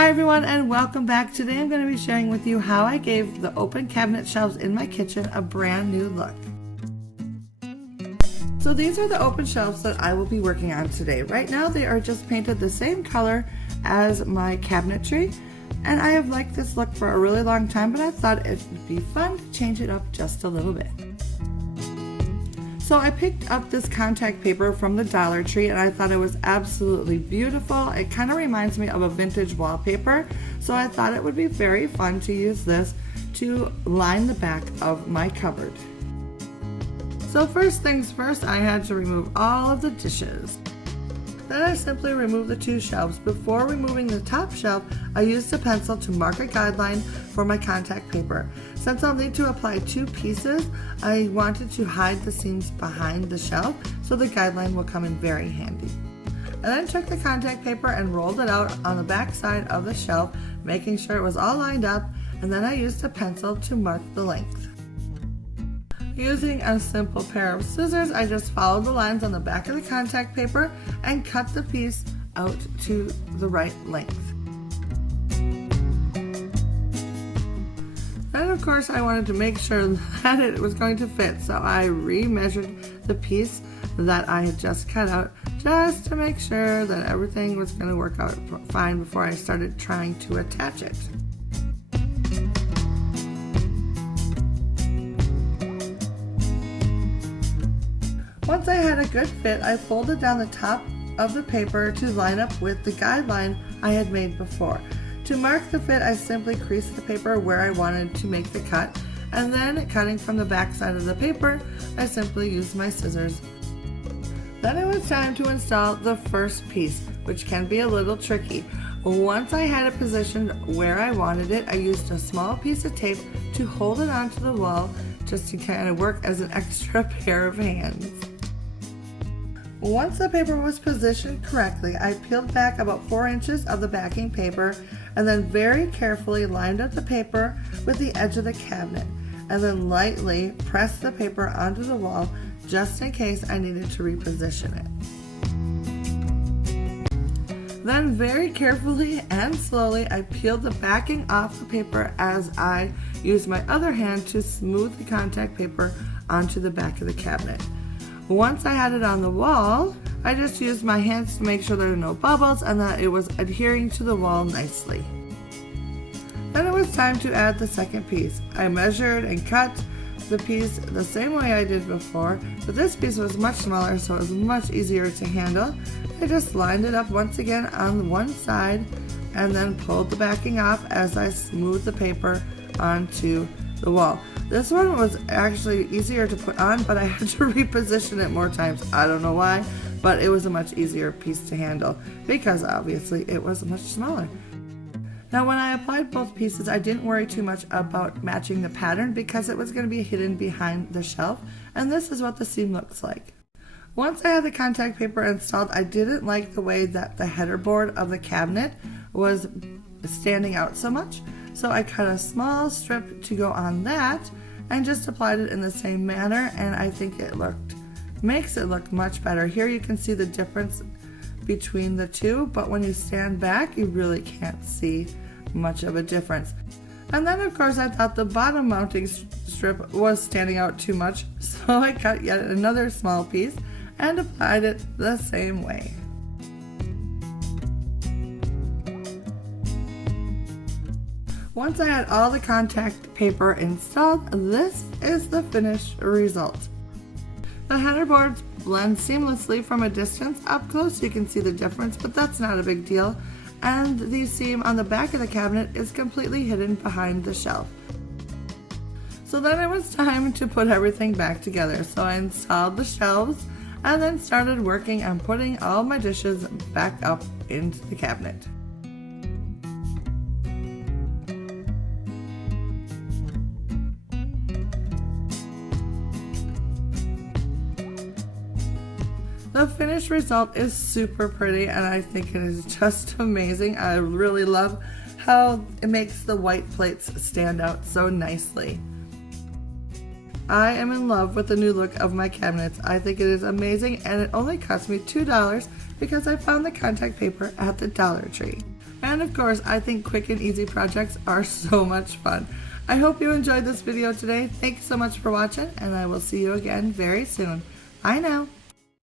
Hi everyone, and welcome back. Today I'm going to be sharing with you how I gave the open cabinet shelves in my kitchen a brand new look. So these are the open shelves that I will be working on today. Right now they are just painted the same color as my cabinetry, and I have liked this look for a really long time, but I thought it would be fun to change it up just a little bit. So I picked up this contact paper from the Dollar Tree and I thought it was absolutely beautiful. It kind of reminds me of a vintage wallpaper, so I thought it would be very fun to use this to line the back of my cupboard. So first things first, I had to remove all of the dishes. Then I simply removed the two shelves. Before removing the top shelf, I used a pencil to mark a guideline for my contact paper. Since I'll need to apply two pieces, I wanted to hide the seams behind the shelf, so the guideline will come in very handy. I then took the contact paper and rolled it out on the back side of the shelf, making sure it was all lined up, and then I used a pencil to mark the length. Using a simple pair of scissors, I just followed the lines on the back of the contact paper and cut the piece out to the right length. Then of course I wanted to make sure that it was going to fit, so I re-measured the piece that I had just cut out just to make sure that everything was going to work out fine before I started trying to attach it. Once I had a good fit, I folded down the top of the paper to line up with the guideline I had made before. To mark the fit, I simply creased the paper where I wanted to make the cut, and then cutting from the back side of the paper, I simply used my scissors. Then it was time to install the first piece, which can be a little tricky. Once I had it positioned where I wanted it, I used a small piece of tape to hold it onto the wall, just to kind of work as an extra pair of hands. Once the paper was positioned correctly, I peeled back about 4 inches of the backing paper and then very carefully lined up the paper with the edge of the cabinet, and then lightly pressed the paper onto the wall just in case I needed to reposition it. Then very carefully and slowly I peeled the backing off the paper as I used my other hand to smooth the contact paper onto the back of the cabinet. Once I had it on the wall, I just used my hands to make sure there were no bubbles and that it was adhering to the wall nicely. Then it was time to add the second piece. I measured and cut the piece the same way I did before, but this piece was much smaller, so it was much easier to handle. I just lined it up once again on one side and then pulled the backing off as I smoothed the paper onto the wall. This one was actually easier to put on, but I had to reposition it more times. I don't know why, but it was a much easier piece to handle because obviously it was much smaller. Now when I applied both pieces, I didn't worry too much about matching the pattern because it was going to be hidden behind the shelf, and this is what the seam looks like. Once I had the contact paper installed, I didn't like the way that the header board of the cabinet was standing out so much, so I cut a small strip to go on that and just applied it in the same manner, and I think it makes it look much better. Here you can see the difference between the two, but when you stand back you really can't see much of a difference. And then of course I thought the bottom mounting strip was standing out too much, so I cut yet another small piece and applied it the same way. Once I had all the contact paper installed, this is the finished result. The header boards blend seamlessly from a distance. Up close you can see the difference, but that's not a big deal. And the seam on the back of the cabinet is completely hidden behind the shelf. So then it was time to put everything back together. So I installed the shelves and then started working on putting all my dishes back up into the cabinet. The finished result is super pretty and I think it is just amazing. I really love how it makes the white plates stand out so nicely. I am in love with the new look of my cabinets. I think it is amazing and it only cost me $2 because I found the contact paper at the Dollar Tree. And of course, I think quick and easy projects are so much fun. I hope you enjoyed this video today. Thanks so much for watching, and I will see you again very soon. Bye now.